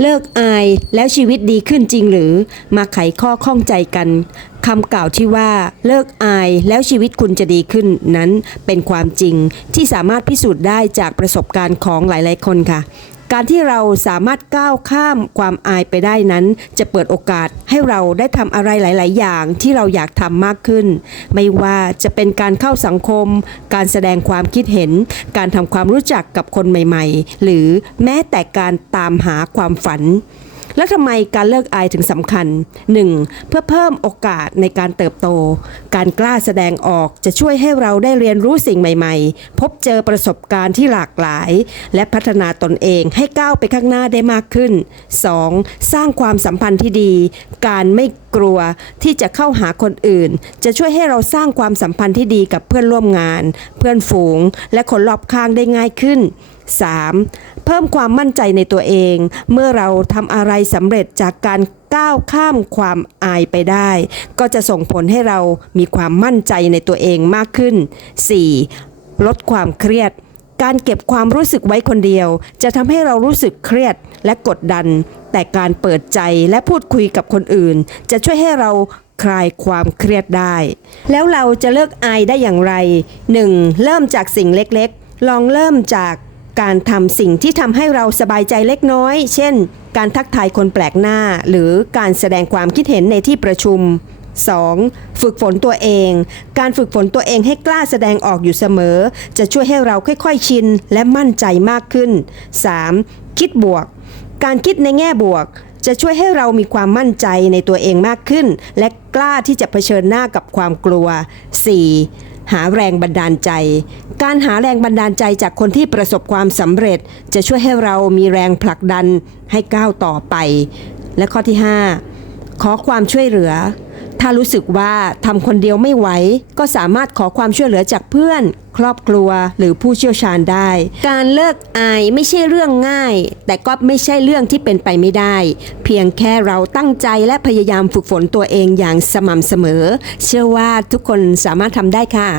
เลิกอายแล้วชีวิตดีขึ้นจริงหรือ มาไขข้อข้องใจกันคำกล่าวที่ว่าเลิกอายแล้วชีวิตคุณจะดีขึ้นนั้นเป็นความจริงที่สามารถพิสูจน์ได้จากประสบการณ์ของหลาย ๆ คนค่ะ การที่เราสามารถก้าวข้ามความอายไปได้นั้น จะเปิดโอกาสให้เราได้ทำอะไรหลาย ๆ อย่างที่เราอยากทำมากขึ้น ไม่ว่าจะเป็นการเข้าสังคม การแสดงความคิดเห็น การทำความรู้จักกับคนใหม่ ๆ หรือแม้แต่การตามหาความฝัน แล้วทำไมการเลิกอายถึงสำคัญ 1. เพื่อเพิ่มโอกาสในการเติบโต การกล้าแสดงออกจะช่วยให้เราได้เรียนรู้สิ่งใหม่ ๆ พบเจอประสบการณ์ที่หลากหลาย และพัฒนาตนเองให้ก้าวไปข้างหน้าได้มากขึ้น 2. สร้างความสัมพันธ์ที่ดี การไม่กลัวที่จะเข้าหาคนอื่น จะช่วยให้เราสร้างความสัมพันธ์ที่ดีกับเพื่อนร่วมงาน เพื่อนฝูง และคนรอบข้างได้ง่ายขึ้น 3. เพิ่มความมั่นใจในตัวเอง เมื่อเราทำอะไรสำเร็จจากการก้าวข้ามความอายไปได้ ก็จะส่งผลให้เรามีความมั่นใจในตัวเองมากขึ้น 4. ลดความเครียด การเก็บความรู้สึกไว้คนเดียว จะทำให้เรารู้สึกเครียดและกดดัน แต่การเปิดใจและพูดคุยกับคนอื่น จะช่วยให้เราคลายความเครียดได้ แล้วเราจะเลิกอายได้อย่างไร 1. เริ่มจากสิ่งเล็กๆ ลองเริ่มจาก การทำสิ่งที่ทำให้เราสบายใจเล็กน้อย เช่น การทักทายคนแปลกหน้า หรือการแสดงความคิดเห็นในที่ประชุม 2. ฝึกฝนตัวเอง การฝึกฝนตัวเองให้กล้าแสดงออกอยู่เสมอ จะช่วยให้เราค่อยๆ ชิน และมั่นใจมากขึ้น 3. คิดบวก การคิดในแง่บวก จะช่วยให้เรามีความมั่นใจในตัวเองมากขึ้น และกล้าที่จะเผชิญหน้ากับความกลัว 4. หาแรงบันดาลใจ การหาแรงบันดาลใจจากคนที่ประสบความสำเร็จ จะช่วยให้เรามีแรงผลักดันให้ก้าวต่อไป และข้อที่ 5 ขอความช่วยเหลือ ถ้ารู้สึกว่าทำคนเดียวไม่ไหว ก็สามารถขอความช่วยเหลือจากเพื่อน ครอบครัวหรือผู้เชี่ยวชาญได้ การเลิกอายไม่ใช่เรื่องง่าย แต่ก็ไม่ใช่เรื่องที่เป็นไปไม่ได้ เพียงแค่เราตั้งใจและพยายามฝึกฝนตัวเองอย่างสม่ำเสมอ เชื่อว่าทุกคนสามารถทำได้ค่ะ